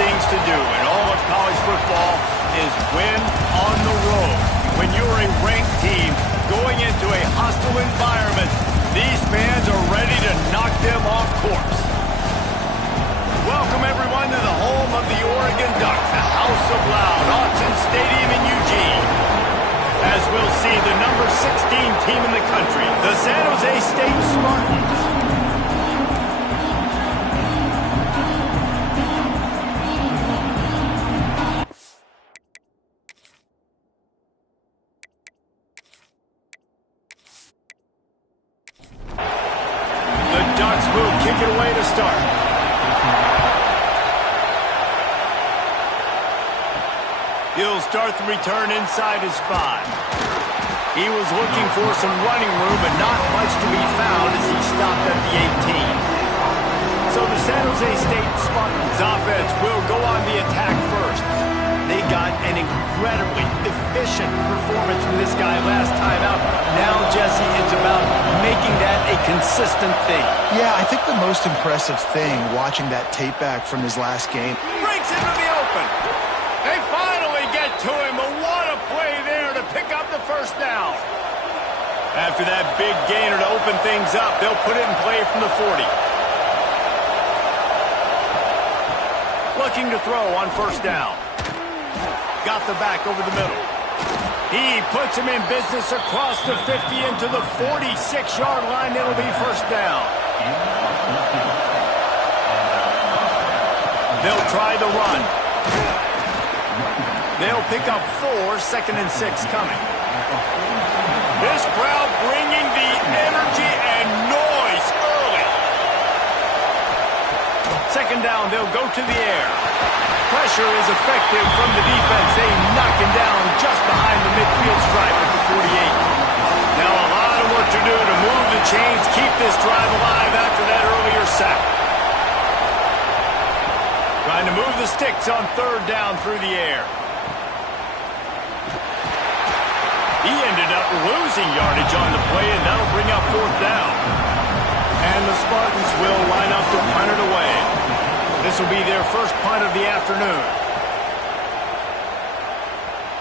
things to do in all of college football is win on the road. When you're a ranked team going into a hostile environment, these fans are ready to knock them off course. Welcome, everyone, to the home of the Oregon Ducks, the House of Loud, Autzen Stadium in Eugene. As we'll see the number 16 team in the country, the San Jose State Spartans. The Ducks will kick it away to start. He'll start the return inside his 5. He was looking for some running room, but not much to be found as he stopped at the 18. So the San Jose State Spartans offense will go on the attack first. They got an incredibly efficient performance from this guy last time out. Now, Jesse, it's about making that a consistent thing. Yeah, I think the most impressive thing watching that tape back from his last game. Breaks into the open. They finally get to him, but what a play there to pick up the first down. After that big gainer to open things up, they'll put it in play from the 40. Looking to throw on first down. Got the back over the middle. He puts him in business across the 50 into the 46-yard line. It'll be first down. They'll try the run. They'll pick up 4, 2nd and 6 coming. This crowd bringing the energy and noise early. 2nd down, they'll go to the air. Pressure is effective from the defense. They knock him down just behind the midfield stripe at the 48. Now a lot of work to do to move the chains, keep this drive alive after that earlier sack. Trying to move the sticks on 3rd down through the air. He ended up losing yardage on the play, and that'll bring up 4th down. And the Spartans will line up to punt it away. This will be their first punt of the afternoon.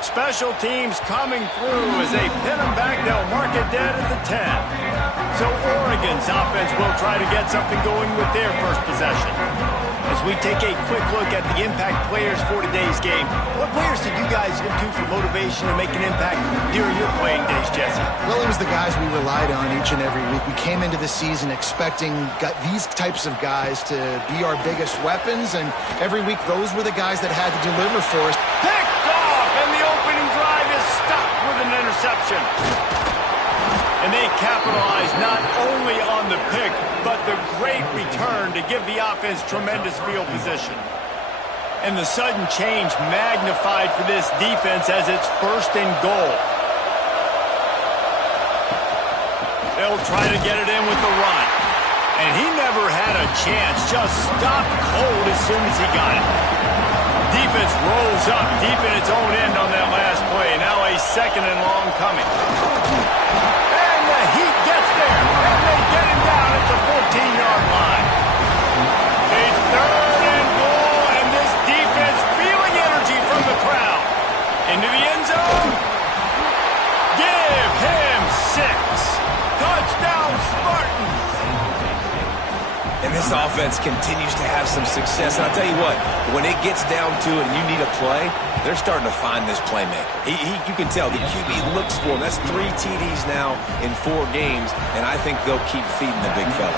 Special teams coming through as they pin them back. They'll mark it dead at the 10. So Oregon's offense will try to get something going with their first possession. As we take a quick look at the impact players for today's game, what players did you guys look to for motivation to make an impact during your playing days, Jesse? Well, it was the guys we relied on each and every week. We came into the season expecting these types of guys to be our biggest weapons, and every week those were the guys that had to deliver for us. Picked off, and the opening drive is stopped with an interception. And they capitalize not only on the pick, but the great return to give the offense tremendous field position. And the sudden change magnified for this defense as it's 1st and goal. They'll try to get it in with the run. And he never had a chance, just stopped cold as soon as he got it. Defense rolls up deep in its own end on that last play. Now a 2nd and long coming. The Heat gets there, and they get him down at the 14-yard line. A 3rd and goal, and this defense feeling energy from the crowd. Into the end zone. Give him 6. Touchdown, Spartans. And this offense continues to have some success. And I'll tell you what, when it gets down to it and you need a play, they're starting to find this playmaker. You can tell the QB looks for him. That's 3 TDs now in 4 games, and I think they'll keep feeding the big fella.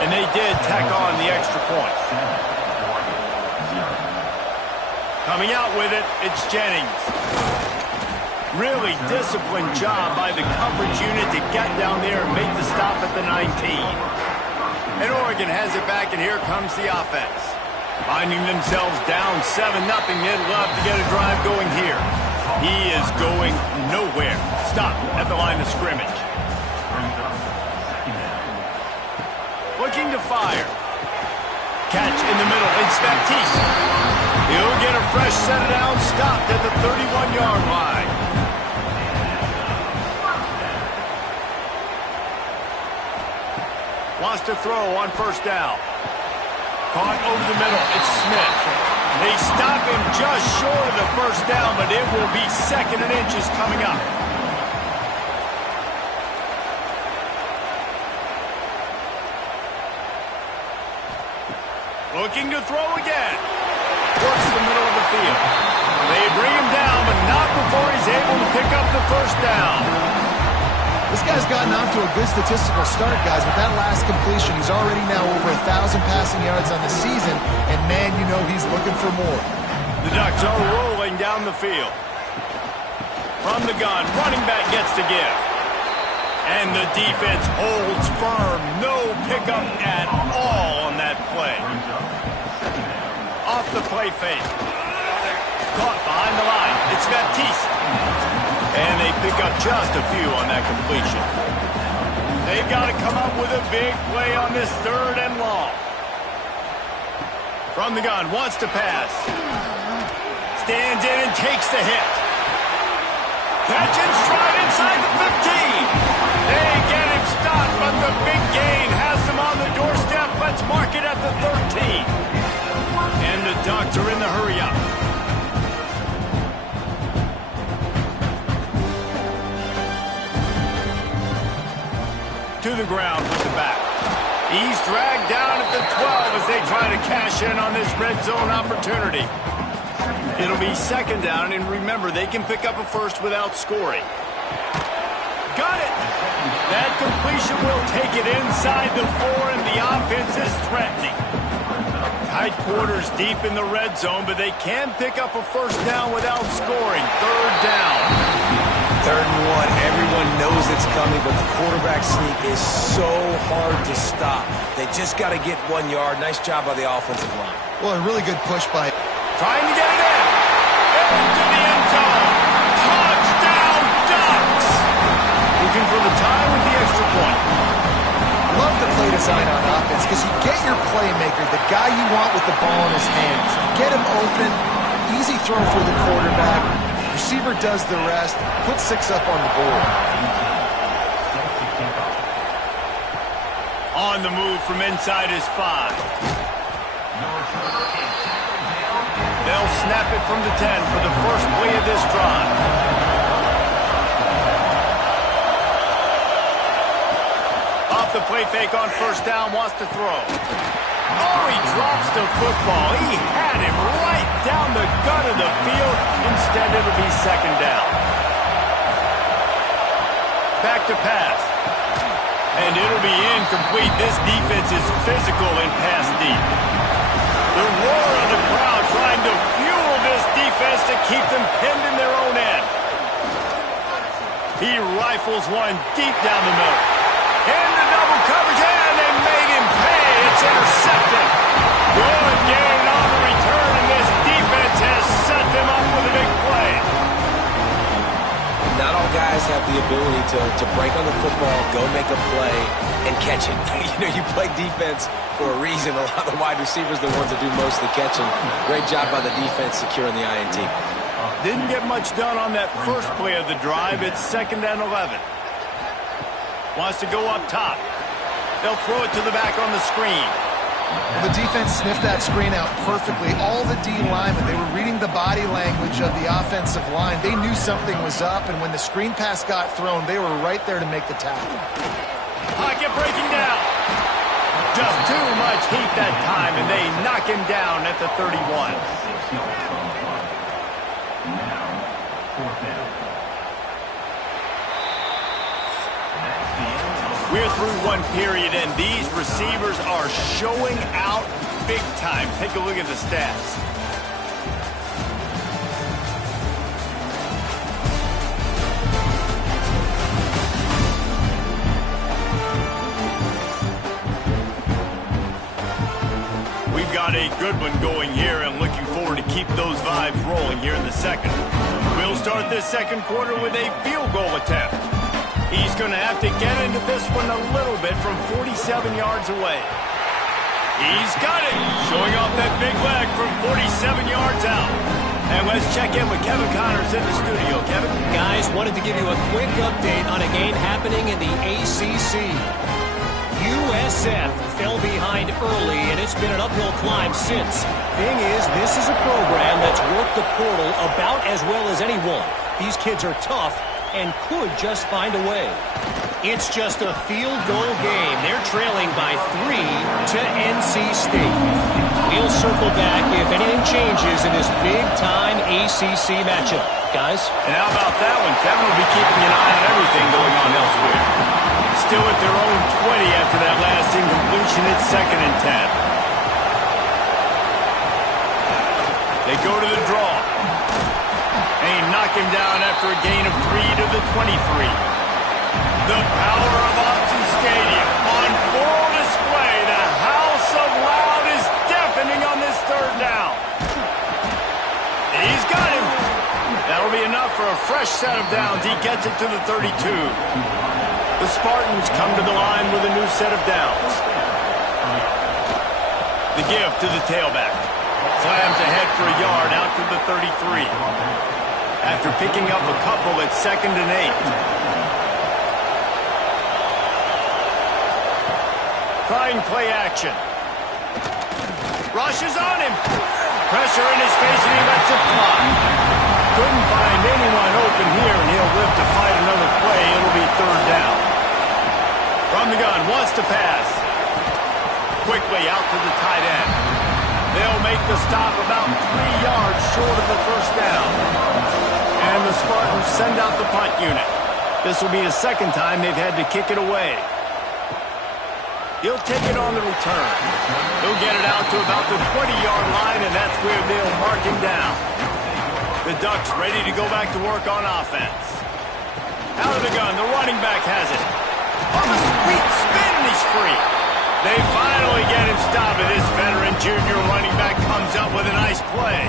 And they did tack on the extra point. Coming out with it, it's Jennings. Really disciplined job by the coverage unit to get down there and make the stop at the 19. And Oregon has it back, and here comes the offense. Finding themselves down 7-0, they'd love to get a drive going here. He is going nowhere. Stop at the line of scrimmage. Looking to fire. Catch in the middle. It's Baptiste. He'll get a fresh set down, stopped at the 31-yard line. Wants to throw on first down. Caught over the middle. It's Smith. They stop him just short of the first down, but it will be 2nd and inches coming up. Looking to throw again. Works the middle of the field. They bring him down, but not before he's able to pick up the first down. This guy's gotten off to a good statistical start, guys. With that last completion, he's already now over 1,000 passing yards on the season, and man, you know he's looking for more. The Ducks are rolling down the field. From the gun, running back gets to give. And the defense holds firm. No pickup at all on that play. Off the play fake. Caught behind the line. It's Baptiste. And they pick up just a few on that completion. They've got to come up with a big play on this 3rd and long. From the gun, wants to pass. Stands in and takes the hit. Catch and stride inside the 15. They get him stopped, but the big gain has them on the doorstep. Let's mark it at the 13. And the Ducks are in the hurry-up. To the ground with the back. He's dragged down at the 12 as they try to cash in on this red zone opportunity. It'll be 2nd down, and remember, they can pick up a first without scoring. Got it! That completion will take it inside the 4, and the offense is threatening. Tight quarters deep in the red zone, but they can pick up a first down without scoring. 3rd down. 3rd and 1. Everyone knows it's coming, but the quarterback sneak is so hard to stop. They just got to get 1 yard. Nice job by the offensive line. Well, a really good push by... Trying to get it in. Into the end zone. Touchdown, Ducks! Looking for the tie with the extra point. Love the play design on offense because you get your playmaker, the guy you want with the ball in his hands. Get him open, easy throw for the quarterback. Receiver does the rest, put 6 up on the board. On the move from inside his 5. They'll snap it from the 10 for the first play of this drive. Off the play fake on first down, wants to throw. Oh, he drops the football. He had him right down the gut of the field. Instead, it'll be 2nd down. Back to pass. And it'll be incomplete. This defense is physical and pass deep. The roar of the crowd trying to fuel this defense to keep them pinned in their own end. He rifles one deep down the middle. Into double coverage, and they made him pay. It's intercepted. Good gain on the return, and this defense has set them up with a big play. Not all guys have the ability to break on the football, go make a play, and catch it. You play defense for a reason. A lot of the wide receivers are the ones that do most of the catching. Great job by the defense securing the INT. Didn't get much done on that first play of the drive. It's 2nd and 11. Wants to go up top. They'll throw it to the back on the screen. Well, the defense sniffed that screen out perfectly. All the D linemen, they were reading the body language of the offensive line. They knew something was up, and when the screen pass got thrown, they were right there to make the tackle. Pocket breaking down. Just too much heat that time, and they knock him down at the 31. We're through one period, and these receivers are showing out big time. Take a look at the stats. We've got a good one going here, and looking forward to keep those vibes rolling here in the 2nd. We'll start this 2nd quarter with a field goal attempt. He's going to have to get into this one a little bit from 47 yards away. He's got it, showing off that big leg from 47 yards out. And let's check in with Kevin Connors in the studio. Kevin? Guys, wanted to give you a quick update on a game happening in the ACC. USF fell behind early, and it's been an uphill climb since. Thing is, this is a program that's worked the portal about as well as anyone. These kids are tough and could just find a way. It's just a field goal game. They're trailing by 3 to NC State. We'll circle back if anything changes in this big-time ACC matchup. Guys? And how about that one? Kevin will be keeping an eye on everything going on elsewhere. Still at their own 20 after that last incompletion. It's 2nd and 10. They go to the draw. And he knocked him down after a gain of 3 to the 23. The power of Autzen Stadium on full display. The house of loud is deafening on this 3rd down. And he's got him. That'll be enough for a fresh set of downs. He gets it to the 32. The Spartans come to the line with a new set of downs. The give to the tailback. Slams ahead for a yard out to the 33. After picking up a couple, it's 2nd and 8. Trying play action. Rushes on him. Pressure in his face, and he lets it fly. Couldn't find anyone open here, and he'll live to fight another play. It'll be 3rd down. From the gun, wants to pass. Quickly out to the tight end. They'll make the stop about 3 yards short of the 1st down. And the Spartans send out the punt unit. This will be the 2nd time they've had to kick it away. He'll take it on the return. He'll get it out to about the 20-yard line, and that's where they'll mark him down. The Ducks ready to go back to work on offense. Out of the gun, the running back has it. On the sweet spin, and he's free. They finally get him stopped, and this veteran junior running back comes up with a nice play.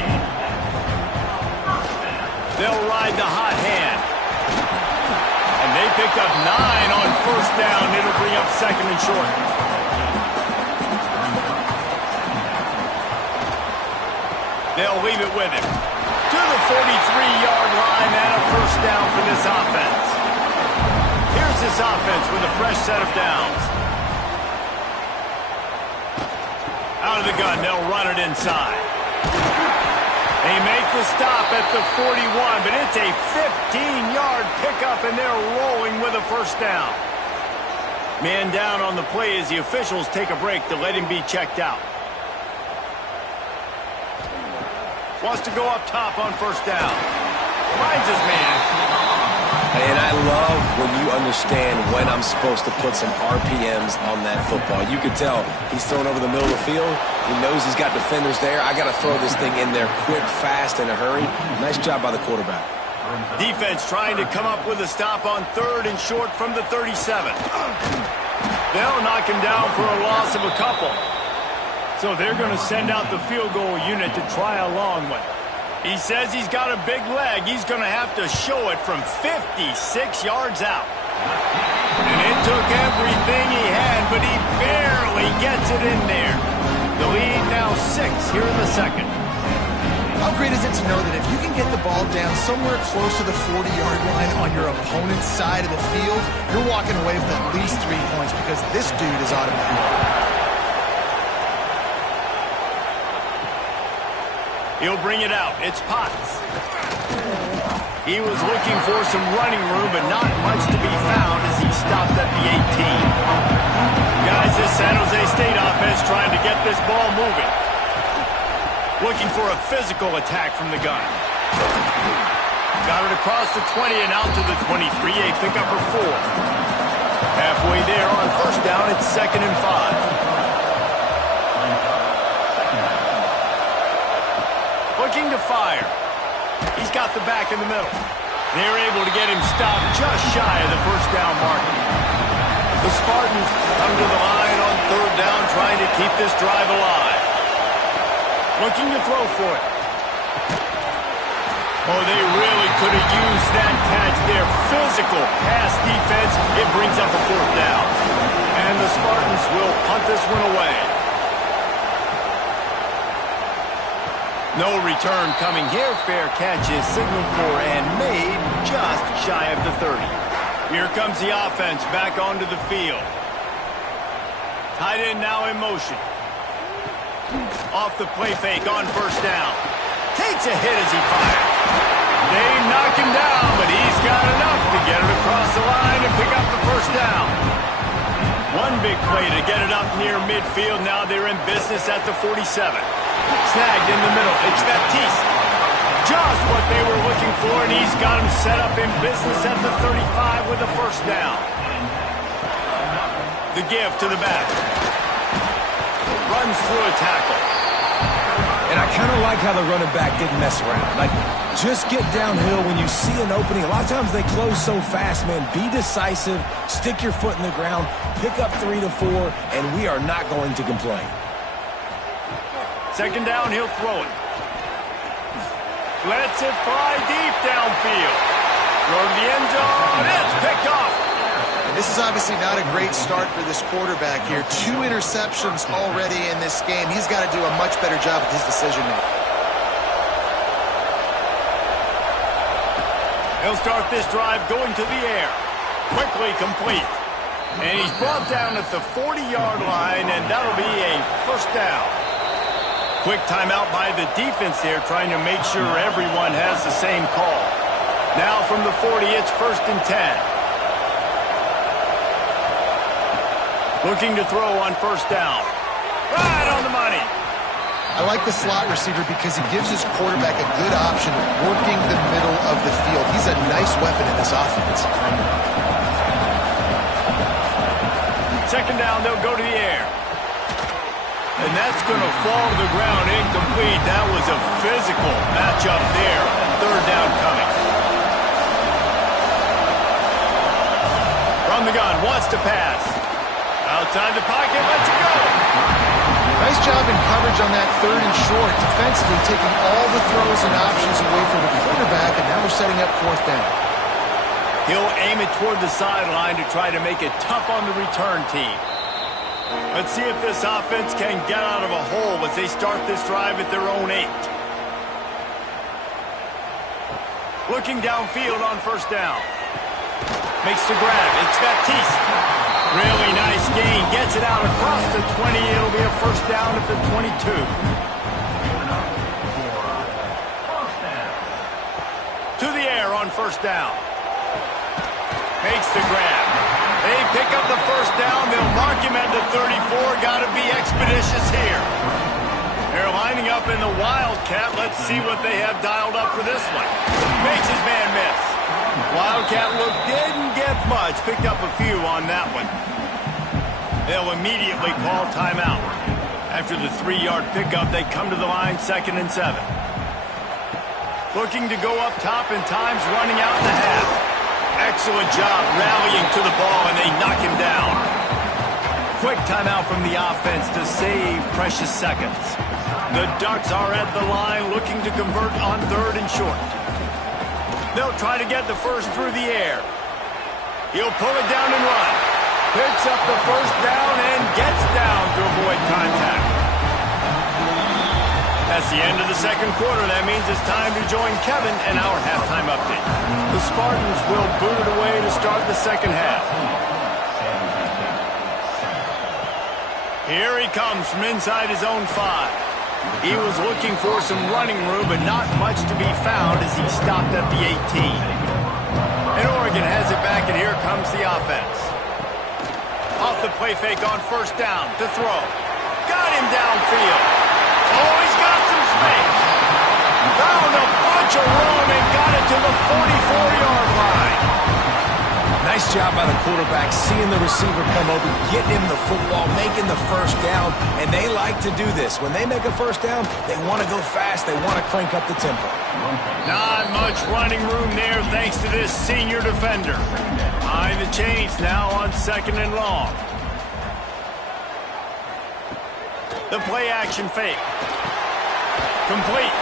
They'll ride the hot hand. And they picked up 9 on 1st down. It'll bring up 2nd and short. They'll leave it with him. To the 43-yard line and a 1st down for this offense. Here's this offense with a fresh set of downs. Out of the gun, they'll run it inside. They make the stop at the 41, but it's a 15-yard pickup, and they're rolling with a 1st down. Man down on the play as the officials take a break to let him be checked out. Wants to go up top on 1st down. Finds his man. And I love when you understand when I'm supposed to put some RPMs on that football. You can tell he's thrown over the middle of the field. He knows he's got defenders there. I got to throw this thing in there quick, fast, in a hurry. Nice job by the quarterback. Defense trying to come up with a stop on 3rd and short from the 37. They'll knock him down for a loss of a couple. So they're going to send out the field goal unit to try a long one. He says he's got a big leg. He's going to have to show it from 56 yards out. And it took everything he had, but he barely gets it in there. The lead now 6 here in the 2nd. How great is it to know that if you can get the ball down somewhere close to the 40-yard line on your opponent's side of the field, you're walking away with at least 3 points because this dude is automatic. He'll bring it out. It's Potts. He was looking for some running room, but not much to be found as he stopped at the 18. Guys, this San Jose State offense trying to get this ball moving. Looking for a physical attack from the gun. Got it across the 20 and out to the 23. A pickup for 4. Halfway there on 1st down, it's 2nd and 5. Looking to fire. He's got the back in the middle. They're able to get him stopped just shy of the 1st down mark. The Spartans come to the line on 3rd down, trying to keep this drive alive. Looking to throw for it. Oh, they really could have used that catch there. Physical pass defense. It brings up a 4th down. And the Spartans will punt this one away. No return coming here. Fair catch is signaled for and made just shy of the 30. Here comes the offense back onto the field. Tight end now in motion. Off the play fake on first down. Takes a hit as he fires. They knock him down, but he's got enough to get it across the line and pick up the first down. One big play to get it up near midfield. Now they're in business at the 47. Snagged in the middle. It's Baptiste. Just what they were looking for, and he's got him set up in business at the 35 with a first down. The give to the back. Runs through a tackle. And I kind of like how the running back didn't mess around. Like, just get downhill when you see an opening. A lot of times they close so fast, man. Be decisive, stick your foot in the ground, pick up 3 to 4, and we are not going to complain. Second down, he'll throw it. Lets it fly deep downfield. Throw to the end zone. It's picked off. And this is obviously not a great start for this quarterback here. 2 interceptions already in this game. He's got to do a much better job with his decision-making. He'll start this drive going to the air. Quickly complete. And he's brought down at the 40-yard line, and that'll be a first down. Quick timeout by the defense here, trying to make sure everyone has the same call. Now from the 40, it's 1st and 10. Looking to throw on first down. Right on the money. I like the slot receiver because he gives his quarterback a good option working the middle of the field. He's a nice weapon in this offense. Second down, they'll go to the air. And that's going to fall to the ground incomplete. That was a physical matchup there. Third down coming. From the gun, wants to pass. Outside the pocket, lets it go. Nice job in coverage on that 3rd and short. Defensively taking all the throws and options away from the quarterback, and now we're setting up 4th down. He'll aim it toward the sideline to try to make it tough on the return team. Let's see if this offense can get out of a hole as they start this drive at their own 8. Looking downfield on first down. Makes the grab. It's Baptiste. Really nice gain. Gets it out across the 20. It'll be a first down at the 22. To the air on first down. Makes the grab. They pick up the first down. They'll mark him at the 34. Got to be expeditious here. They're lining up in the Wildcat. Let's see what they have dialed up for this one. Makes his man miss. Wildcat look didn't get much. Picked up a few on that one. They'll immediately call timeout. After the 3-yard pickup, they come to the line 2nd and 7. Looking to go up top, and time's running out in the half. Excellent job rallying to the ball, and they knock him down. Quick timeout from the offense to save precious seconds. The Ducks are at the line looking to convert on 3rd and short. They'll try to get the first through the air. He'll pull it down and run. Picks up the first down and gets down to avoid contact. That's the end of the second quarter. That means it's time to join Kevin in our halftime update. The Spartans will boot it away to start the second half. Here he comes from inside his own 5. He was looking for some running room, but not much to be found as he stopped at the 18. And Oregon has it back, and here comes the offense. Off the play fake on first down to throw. Got him downfield. Oh, he's got some space. Found a bunch of room and got it to the 44-yard line. Nice job by the quarterback, seeing the receiver come over, getting him the football, making the first down, and they like to do this. When they make a first down, they want to go fast. They want to crank up the tempo. Not much running room there thanks to this senior defender. Behind the chains now on 2nd and long. The play-action fake. Complete.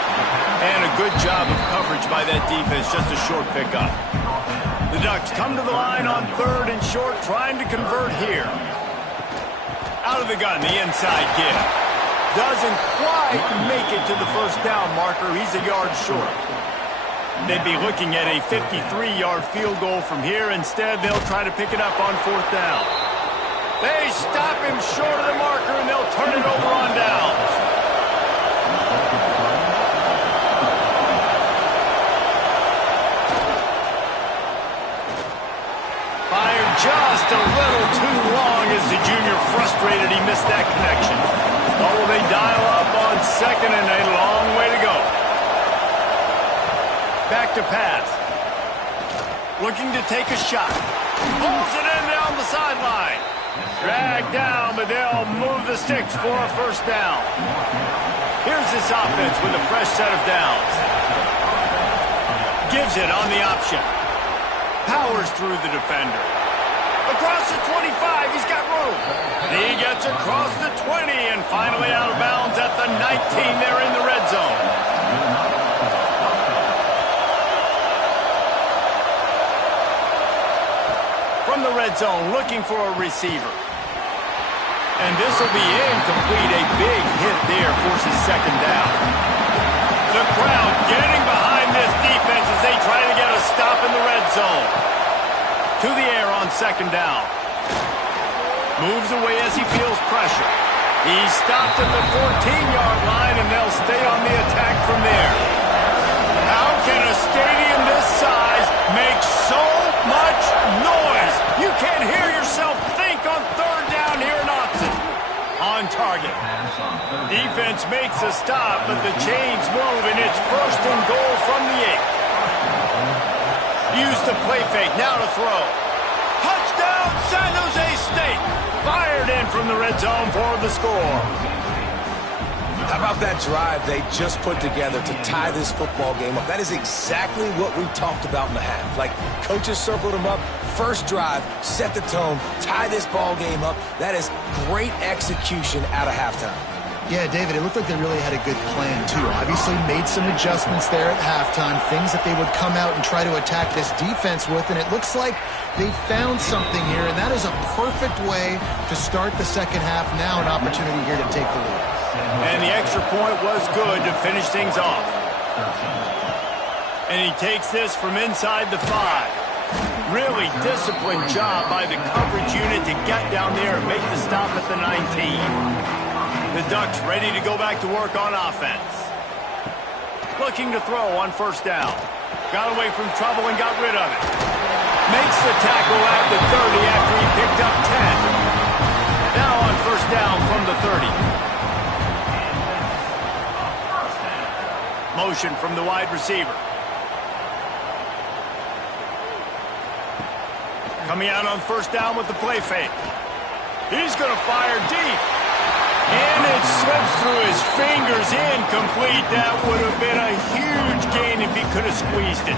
And a good job of coverage by that defense, just a short pickup. The Ducks come to the line on 3rd and short, trying to convert here. Out of the gun, the inside give. Doesn't quite make it to the first down marker. He's a yard short. They'd be looking at a 53-yard field goal from here. Instead, they'll try to pick it up on 4th down. They stop him short of the marker, and they'll turn it over on downs. Fired just a little too long as the junior frustrated he missed that connection. Oh, will they dial up on second and a long way to go. Back to pass. Looking to take a shot. Pulls it in down the sideline. Dragged down, but they'll move the sticks for a first down. Here's this offense with a fresh set of downs. Gives it on the option. Powers through the defender. Across the 25, he's got room. He gets across the 20 and finally out of bounds at the 19. They're in the red zone. From the red zone, looking for a receiver. And this will be incomplete. A big hit there forces second down. The crowd getting behind this defense as they try to get a stop in the red zone. To the air on second down. Moves away as he feels pressure. He's stopped at the 14-yard line, and they'll stay on the attack from there. How can a stadium this size make so much noise? You can't hear yourself think on third down here in Autzen. On target. Defense makes a stop, but the chains move, and it's first and goal from the 8. Use the play fake, now to throw. Touchdown, San Jose State. Fired in from the red zone for the score. How about that drive they just put together to tie this football game up? That is exactly what we talked about in the half. Like, coaches circled them up. First drive, set the tone, tie this ball game up. That is great execution out of halftime. Yeah, David, it looked like they really had a good plan, too. Obviously made some adjustments there at halftime, things that they would come out and try to attack this defense with, and it looks like they found something here, and that is a perfect way to start the second half. Now an opportunity here to take the lead. And the extra point was good to finish things off. And he takes this from inside the 5. Really disciplined job by the coverage unit to get down there and make the stop at the 19. The Ducks ready to go back to work on offense. Looking to throw on first down. Got away from trouble and got rid of it. Makes the tackle at the 30 after he picked up 10. Now on first down from the 30. Motion from the wide receiver. Coming out on first down with the play fake. He's going to fire deep. And it slips through his fingers, incomplete. That would have been a huge gain if he could have squeezed it.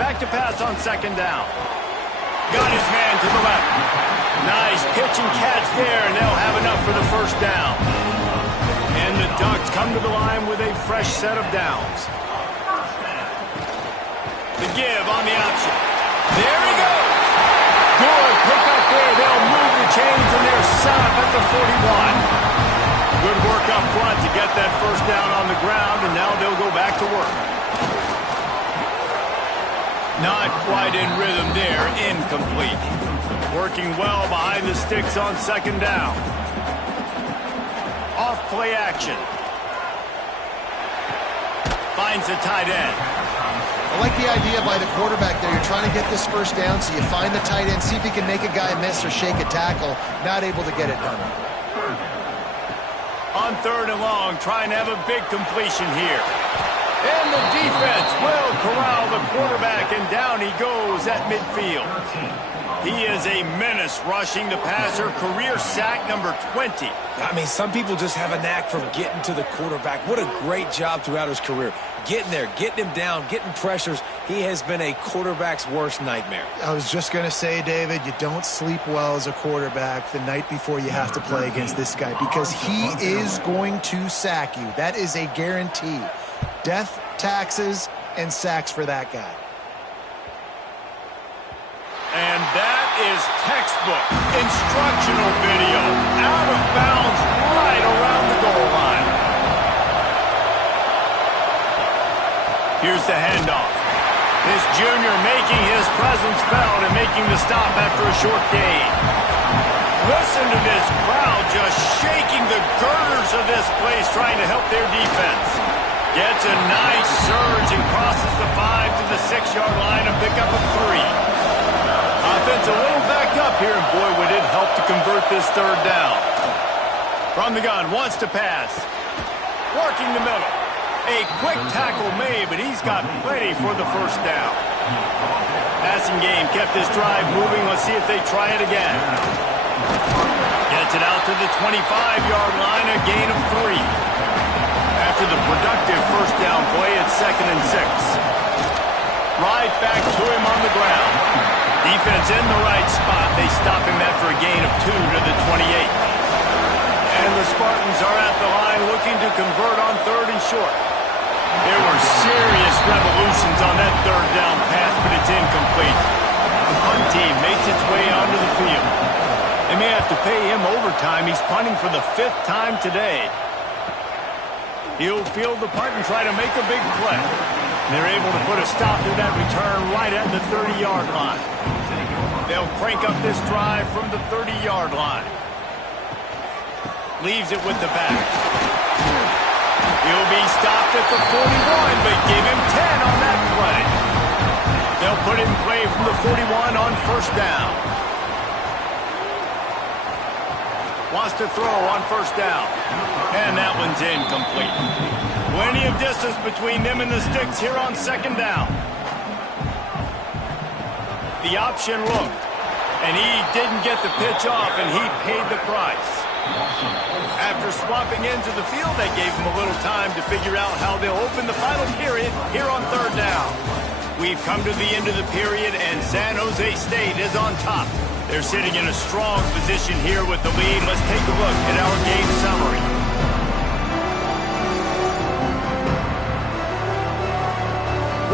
Back to pass on second down. Got his man to the left. Nice pitch and catch there, and they'll have enough for the first down. And the Ducks come to the line with a fresh set of downs. The give on the option. There he goes. Good pick up there. They'll move the chains, and they're set up at the 41. Good work up front to get that first down on the ground, and now they'll go back to work. Not quite in rhythm there. Incomplete. Working well behind the sticks on second down. Off play action. Finds the tight end. I like the idea by the quarterback there. You're trying to get this first down, so you find the tight end, see if he can make a guy miss or shake a tackle. Not able to get it done. On third and long, trying to have a big completion here. And the defense will corral the quarterback, and down he goes at midfield. He is a menace rushing the passer. Career sack number 20. I mean, some people just have a knack for getting to the quarterback. What a great job throughout his career. Getting there, getting him down, getting pressures. He has been a quarterback's worst nightmare. I was just going to say, David, you don't sleep well as a quarterback the night before you have to play against this guy, because he is going to sack you. That is a guarantee. Death, taxes, and sacks for that guy. And that is textbook instructional video. Out of bounds right around the goal line. Here's the handoff. This junior making his presence felt. making the stop after a short gain. Listen to this crowd just shaking the girders of this place trying to help their defense. Gets a nice surge and crosses the 5 to the 6-yard line and pick up a 3. Offense a little backed up here, and boy, would it help to convert this third down. From the gun, wants to pass. Working the middle. A quick tackle made, but he's got plenty for the first down. Passing game kept this drive moving. Let's see if they try it again. Gets it out to the 25-yard line, a gain of 3. After the productive first down play, it's 2nd and 6. Right back to him on the ground. Defense in the right spot. They stop him after a gain of 2 to the 28. And the Spartans are at the line looking to convert on 3rd and short. There were serious revolutions on that third down pass, but it's incomplete. The punt team makes its way onto the field. They may have to pay him overtime. He's punting for the 5th time today. He'll field the punt and try to make a big play. They're able to put a stop to that return right at the 30-yard line. They'll crank up this drive from the 30-yard line. Leaves it with the back. He'll be stopped at the 41, but give him 10 on that play. They'll put him in play from the 41 on first down. Wants to throw on first down. And that one's incomplete. Plenty of distance between them and the sticks here on second down. The option looked, and he didn't get the pitch off, and he paid the price. After swapping into the field, they gave him a little time to figure out how they'll open the final period here on third down. We've come to the end of the period, and San Jose State is on top. They're sitting in a strong position here with the lead. Let's take a look at our game summary.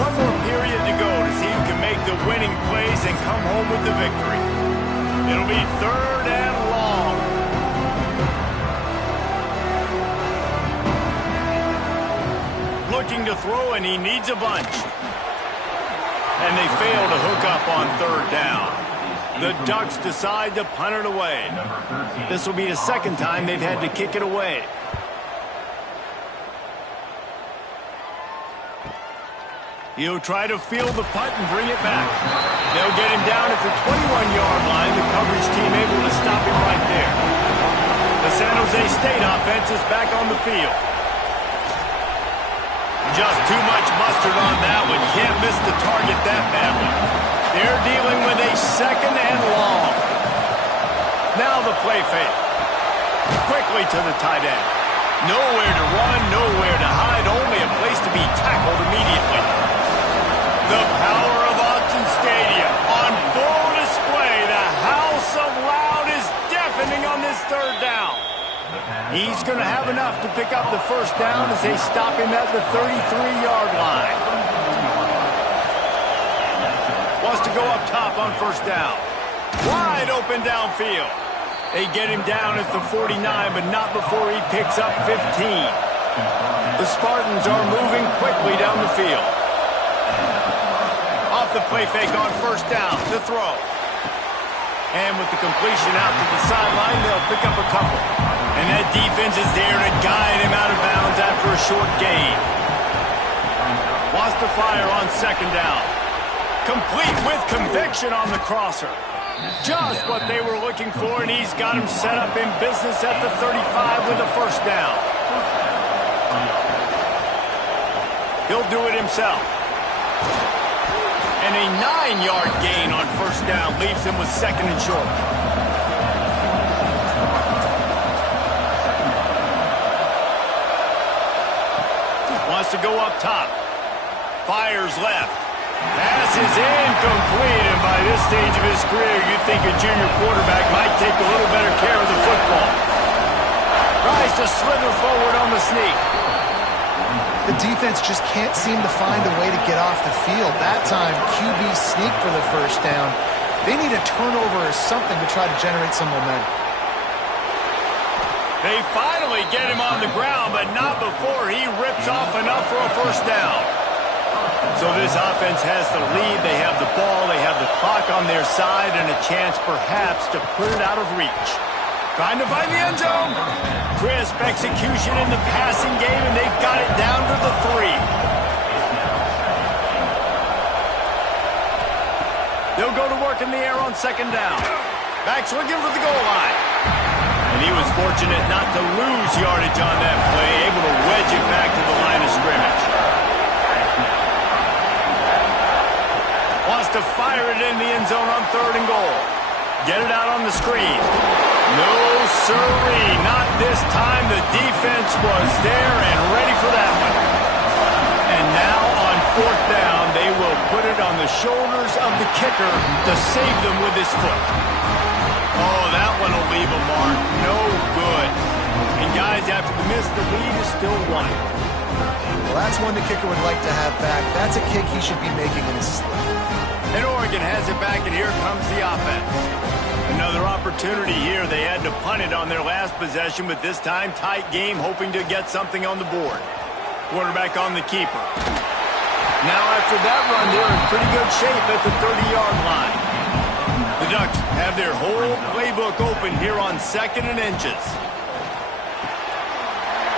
One more period to go to see who can make the winning plays and come home with the victory. It'll be 3rd and long. Looking to throw, and he needs a bunch. And they fail to hook up on third down. The Ducks decide to punt it away. This will be the 2nd time they've had to kick it away. He'll try to field the punt and bring it back. They'll get him down at the 21-yard line. The coverage team able to stop him right there. The San Jose State offense is back on the field. Just too much mustard on that one. Can't miss the target that badly. They're dealing with a 2nd and long. Now the play fake. Quickly to the tight end. Nowhere to run, nowhere to hide, only a place to be tackled immediately. The power of Autzen Stadium on full display. The house of loud is deafening on this third down. He's going to have enough to pick up the first down as they stop him at the 33-yard line. Wants to go up top on first down. Wide open downfield. They get him down at the 49, but not before he picks up 15. The Spartans are moving quickly down the field. Off the play fake on first down to throw. And with the completion out to the sideline, they'll pick up a couple. And that defense is there to guide him out of bounds after a short gain. Wants to fire on second down. Complete with conviction on the crosser. Just what they were looking for, and he's got him set up in business at the 35 with a first down. He'll do it himself. And a 9-yard gain on first down leaves him with 2nd and short. Wants to go up top. Fires left. Pass is incomplete, and by this stage of his career, you'd think a junior quarterback might take a little better care of the football. Tries to slither forward on the sneak. The defense just can't seem to find a way to get off the field. That time, QB sneak for the first down. They need a turnover or something to try to generate some momentum. They finally get him on the ground, but not before he rips off enough for a first down. So this offense has the lead. They have the ball. They have the clock on their side and a chance perhaps to put it out of reach. Trying to find the end zone. Crisp execution in the passing game, and they've got it down to the 3. They'll go to work in the air on second down. Backs looking for the goal line. And he was fortunate not to lose yardage on that play, able to wedge it back to the line of scrimmage. Wants to fire it in the end zone on 3rd and goal. Get it out on the screen. No, sirree, not this time. The defense was there and ready for that one. And now on 4th down, they will put it on the shoulders of the kicker to save them with his foot. Oh, that one will leave a mark. No good. And guys, after the miss, the lead is still 1. Well, that's one the kicker would like to have back. That's a kick he should be making in his sleep. And Oregon has it back, and here comes the offense. Another opportunity here. They had to punt it on their last possession, but this time tight game, hoping to get something on the board. Quarterback on the keeper. Now after that run, they're in pretty good shape at the 30-yard line. The Ducks have their whole playbook open here on 2nd and inches.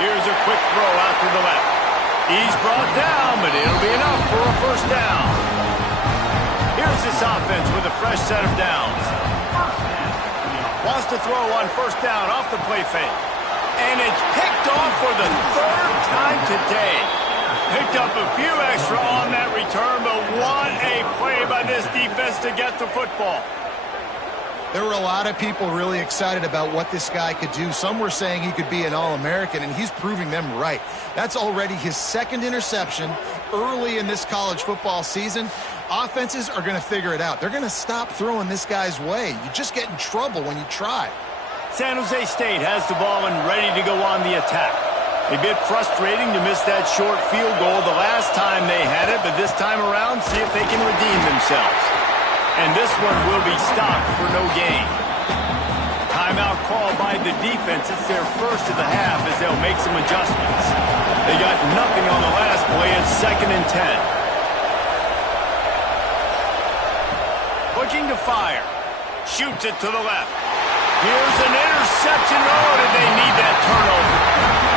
Here's a quick throw out to the left. He's brought down, but it'll be enough for a 1st down. Here's this offense with a fresh set of downs. Wants to throw on 1st down off the play fake. And it's picked off for the 3rd time today. Picked up a few extra on that return, but what a play by this defense to get the football. There were a lot of people really excited about what this guy could do. Some were saying he could be an All-American, and he's proving them right. That's already his 2nd interception early in this college football season. Offenses are going to figure it out. They're going to stop throwing this guy's way. You just get in trouble when you try. San Jose State has the ball and ready to go on the attack. A bit frustrating to miss that short field goal the last time they had it, but this time around, see if they can redeem themselves. And this one will be stopped for no gain. Timeout called by the defense. It's their first of the half as they'll make some adjustments. They got nothing on the last play. It's 2nd and 10. Looking to fire. Shoots it to the left. Here's an interception. Oh, did they need that turnover?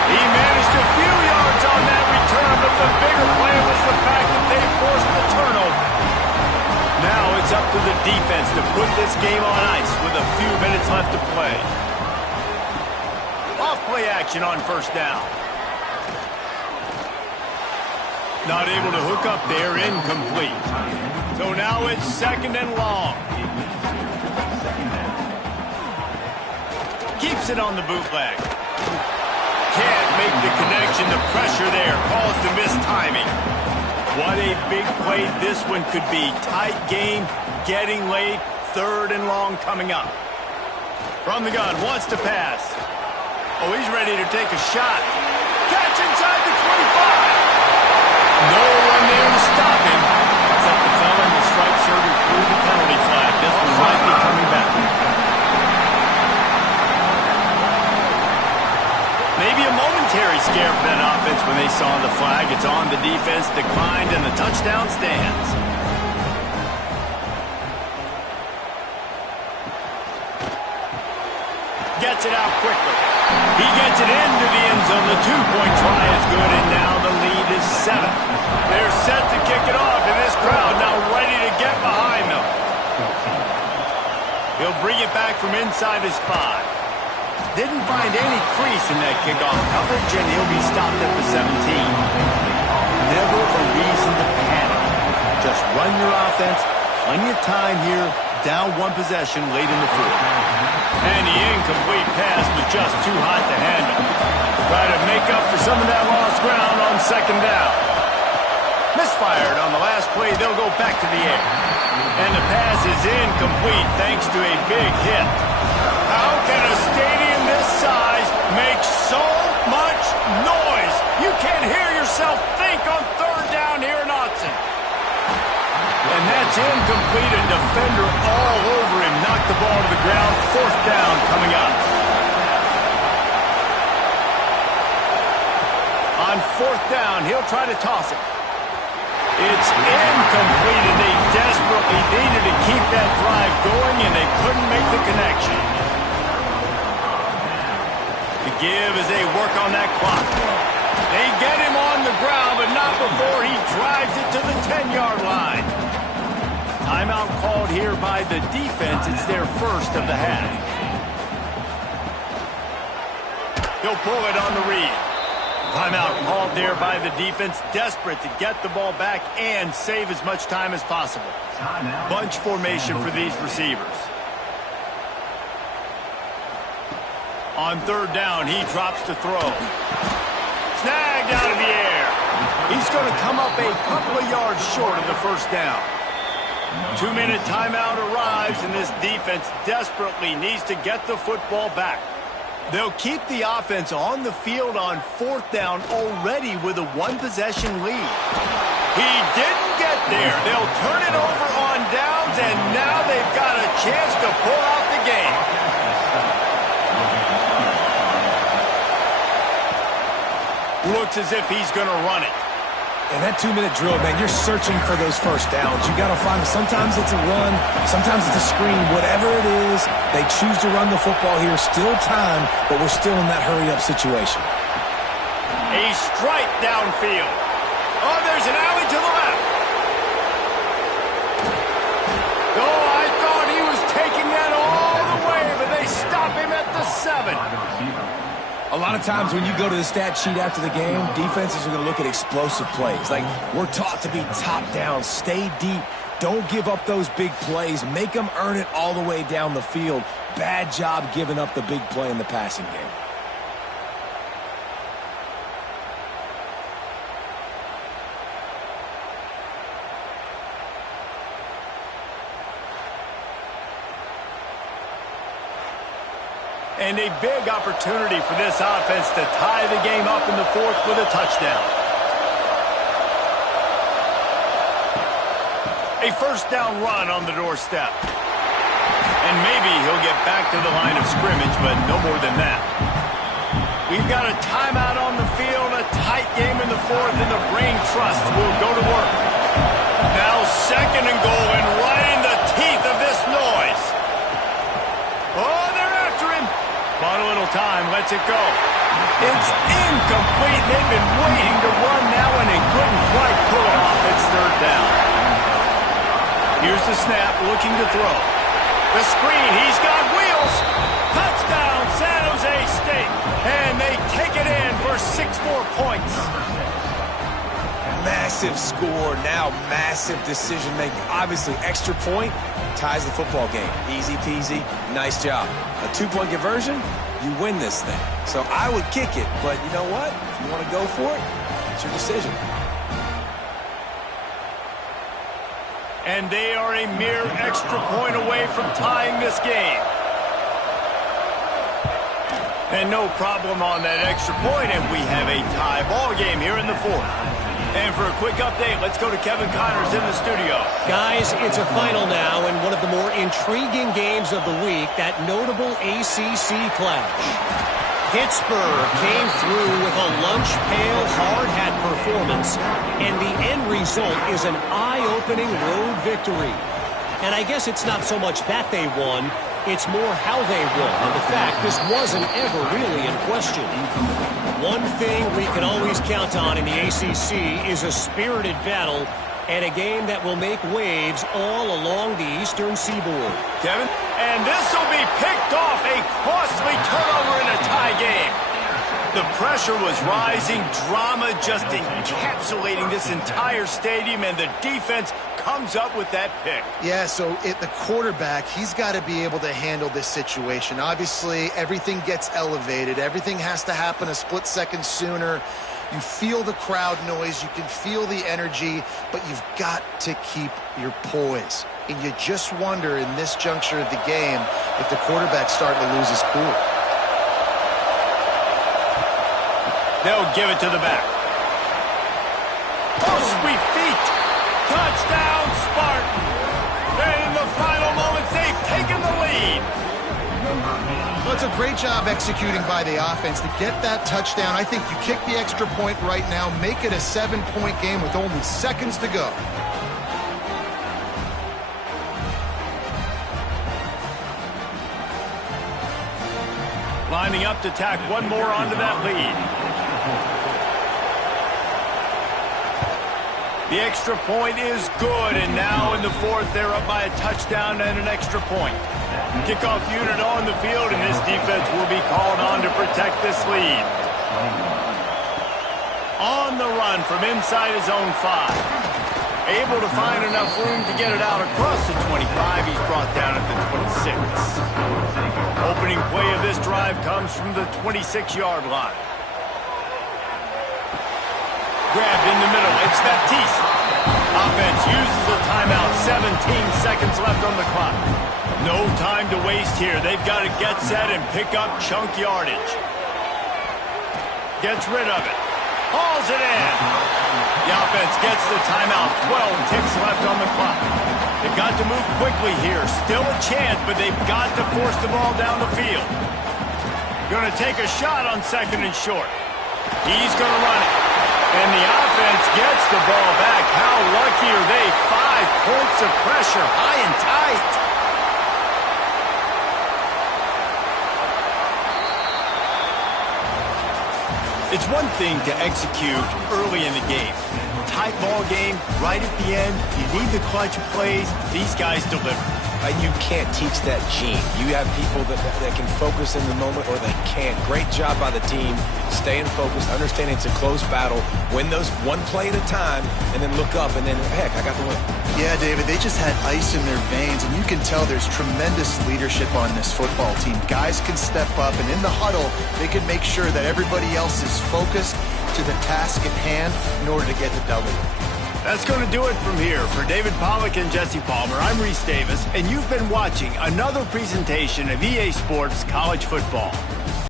He managed a few yards on that return, but the bigger play was the fact that they forced the turnover. Now it's up to the defense to put this game on ice with a few minutes left to play. Off-play action on 1st down. Not able to hook up there, incomplete. So now it's 2nd and long. Keeps it on the bootleg. Can't make the connection. The pressure there caused the mistiming. What a big play this one could be. Tight game, getting late, 3rd and long coming up. From the gun, wants to pass. Oh, he's ready to take a shot. Catch inside the 25. No one there to stop him. Except the fella in the striped shirt who threw the penalty flag. This one might be coming back. Maybe a momentary scare for that offense when they saw the flag. It's on, the defense declined, and the touchdown stands. Gets it out quickly. He gets it into the end zone. The 2-point try is good, and now the lead is 7. They're set to kick it off, and this crowd now ready to get behind them. He'll bring it back from inside his 5. Didn't find any crease in that kickoff coverage, and he'll be stopped at the 17. Never a reason to panic. Just run your offense. Plenty of time here. Down 1 possession late in the 4th. And the incomplete pass was just too hot to handle. Try to make up for some of that lost ground on 2nd down. Misfired on the last play. They'll go back to the air. And the pass is incomplete thanks to a big hit. How can a stadium this size make so much noise? You can't hear yourself think on 3rd down here in Autzen. And that's incomplete. A defender all over him. Knocked the ball to the ground. 4th down coming up. On 4th down, he'll try to toss it. It's incomplete, and they desperately needed to keep that drive going, and they couldn't make the connection. The give as they work on that clock. They get him on the ground, but not before he drives it to the 10-yard line. Timeout called here by the defense. It's their first of the half. He'll pull it on the read. Timeout called there by the defense, desperate to get the ball back and save as much time as possible. Bunch formation for these receivers. On third down, he drops to throw. Snagged out of the air. He's going to come up a couple of yards short of the first down. 2-minute timeout arrives, and this defense desperately needs to get the football back. They'll keep the offense on the field on fourth down already with a one-possession lead. He didn't get there. They'll turn it over on downs, and now they've got a chance to pull out the game. Looks as if he's going to run it. And that 2-minute drill, man, you're searching for those first downs. You got to find them. Sometimes it's a run, sometimes it's a screen. Whatever it is, they choose to run the football here. Still time, but we're still in that hurry-up situation. A strike downfield. Oh, there's an alley to the left. Oh, I thought he was taking that all the way, but they stop him at the 7. A lot of times when you go to the stat sheet after the game, defenses are going to look at explosive plays. Like, we're taught to be top down, stay deep, don't give up those big plays, make them earn it all the way down the field. Bad job giving up the big play in the passing game. And a big opportunity for this offense to tie the game up in the fourth with a touchdown. A first down run on the doorstep. And maybe he'll get back to the line of scrimmage, but no more than that. We've got a timeout on the field, a tight game in the fourth, and the Brain Trust will go to work. Now second and goal, and right in the teeth of this noise. Oh, they're after him. Bought a little time, lets it go. It's incomplete. They've been waiting to run now, and they couldn't quite pull it off. It's third down. Here's the snap, looking to throw. The screen, he's got wheels. Touchdown, San Jose State. And they take it in for 6 more points. Massive score, now massive decision-making. Obviously, extra point ties the football game. Easy peasy, nice job. A 2-point conversion, you win this thing. So I would kick it, but you know what? If you want to go for it, it's your decision. And they are a mere extra point away from tying this game. And no problem on that extra point, and we have a tie ball game here in the fourth. And for a quick update, let's go to Kevin Connors in the studio. Guys, it's a final now in one of the more intriguing games of the week, that notable ACC clash. Pittsburgh came through with a lunch pail hard hat performance, and the end result is an eye-opening road victory. And I guess it's not so much that they won, it's more how they won, and the fact this wasn't ever really in question. One thing we can always count on in the ACC is a spirited battle and a game that will make waves all along the Eastern Seaboard. Kevin? And this will be picked off, a costly turnover in a tie game. The pressure was rising, drama just encapsulating this entire stadium, and the defense comes up with that pick. Yeah, so the quarterback, he's got to be able to handle this situation. Obviously, everything gets elevated. Everything has to happen a split second sooner. You feel the crowd noise. You can feel the energy, but you've got to keep your poise. And you just wonder in this juncture of the game if the quarterback's starting to lose his cool. They'll give it to the back. Oh, sweet feet. Touchdown, Spartan. And in the final moments, they've taken the lead. Well, it's a great job executing by the offense to get that touchdown. I think you kick the extra point right now, make it a 7-point game with only seconds to go. Lining up to tack one more onto that lead. The extra point is good, and now in the fourth, they're up by a touchdown and an extra point. Kickoff unit on the field, and this defense will be called on to protect this lead. On the run from inside his own 5. Able to find enough room to get it out across the 25. He's brought down at the 26. Opening play of this drive comes from the 26-yard line. Grabbed in the middle. It's Baptiste. Offense uses a timeout. 17 seconds left on the clock. No time to waste here. They've got to get set and pick up chunk yardage. Gets rid of it. Hauls it in. The offense gets the timeout. 12 ticks left on the clock. They've got to move quickly here. Still a chance, but they've got to force the ball down the field. Going to take a shot on second and short. He's going to run it. And the offense gets the ball back. How lucky are they? 5 points of pressure, high and tight. It's one thing to execute early in the game. Tight ball game, right at the end. You need the clutch plays. These guys deliver. You can't teach that gene. You have people that can focus in the moment or they can't. Great job by the team, staying focused, understanding it's a close battle, win those one play at a time, and then look up, and then, heck, I got the win. Yeah, David, they just had ice in their veins, and you can tell there's tremendous leadership on this football team. Guys can step up, and in the huddle, they can make sure that everybody else is focused to the task at hand in order to get the W. That's going to do it from here. For David Pollack and Jesse Palmer, I'm Reese Davis, and you've been watching another presentation of EA Sports College Football.